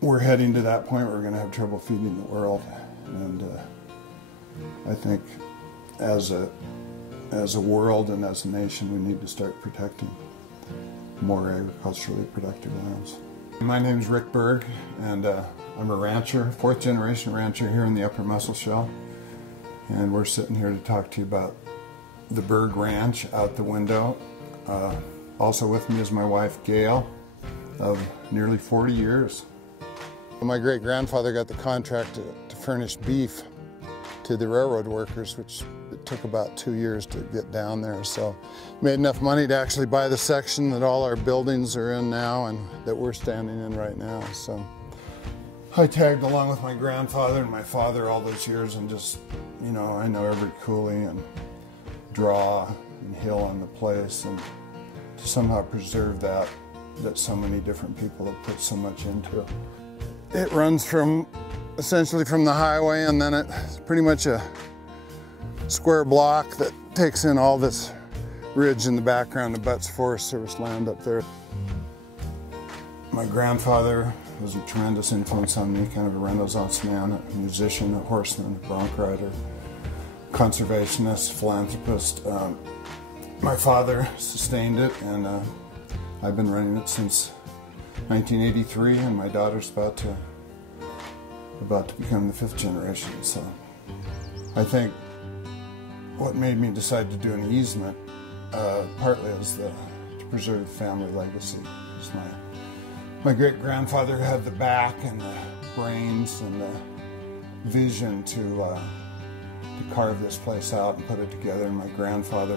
we're heading to that point where we're going to have trouble feeding the world. And I think as a world and as a nation, we need to start protecting more agriculturally productive lands. My name is Rick Berg, and I'm a rancher, fourth generation rancher here in the Upper Musselshell. And we're sitting here to talk to you about the Berg Ranch out the window. Also with me is my wife, Gayle, of nearly 40 years. My great-grandfather got the contract to furnish beef to the railroad workers, which it took about 2 years to get down there. So made enough money to actually buy the section that all our buildings are in now and that we're standing in right now. So I tagged along with my grandfather and my father all those years, and just, you know, I know every coulee and draw and hill on the place, and to somehow preserve that so many different people have put so much into it. It runs essentially from the highway, and then it's pretty much a square block that takes in all this ridge in the background of Butts Forest Service land up there. My grandfather was a tremendous influence on me, kind of a Renaissance man, a musician, a horseman, a bronc rider, conservationist, philanthropist. My father sustained it, and I've been running it since 1983, and my daughter's about to become the fifth generation. So I think what made me decide to do an easement partly is to preserve the family legacy. My great-grandfather had the back and the brains and the vision to carve this place out and put it together, and my grandfather,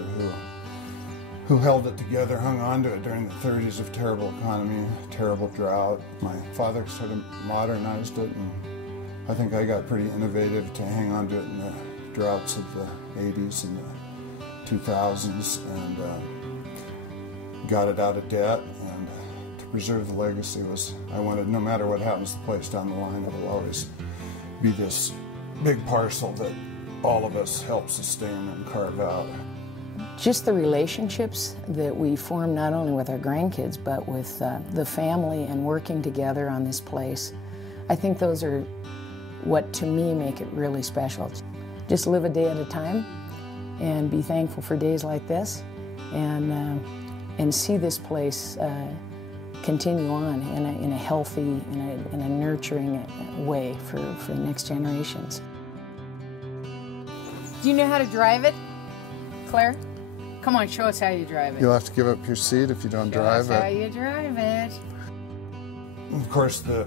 who held it together, hung on to it during the 30s of terrible economy, terrible drought. My father sort of modernized it, and I think I got pretty innovative to hang on to it in the droughts of the 80s and the 2000s, and got it out of debt. And to preserve the legacy I wanted, no matter what happens to the place down the line, it will always be this big parcel that all of us help sustain and carve out. Just the relationships that we form, not only with our grandkids, but with the family and working together on this place, I think those are what, to me, make it really special. Just live a day at a time and be thankful for days like this, and see this place continue on in a healthy, in a nurturing way for the next generations. Do you know how to drive it, Claire? Come on, show us how you drive it. You'll have to give up your seat if you don't drive it. Show us how you drive it. Of course, the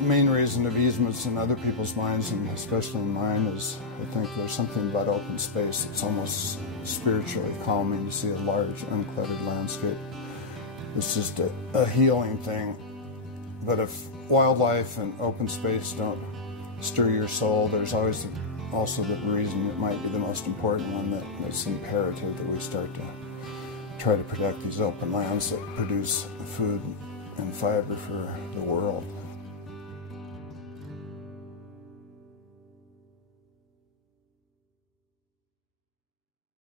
main reason of easements in other people's minds, and especially in mine, is I think there's something about open space that's almost spiritually calming to see a large, uncluttered landscape. It's just a healing thing. But if wildlife and open space don't stir your soul, there's always also the reason it might be the most important one, that it's imperative that we start to try to protect these open lands that produce food and fiber for the world.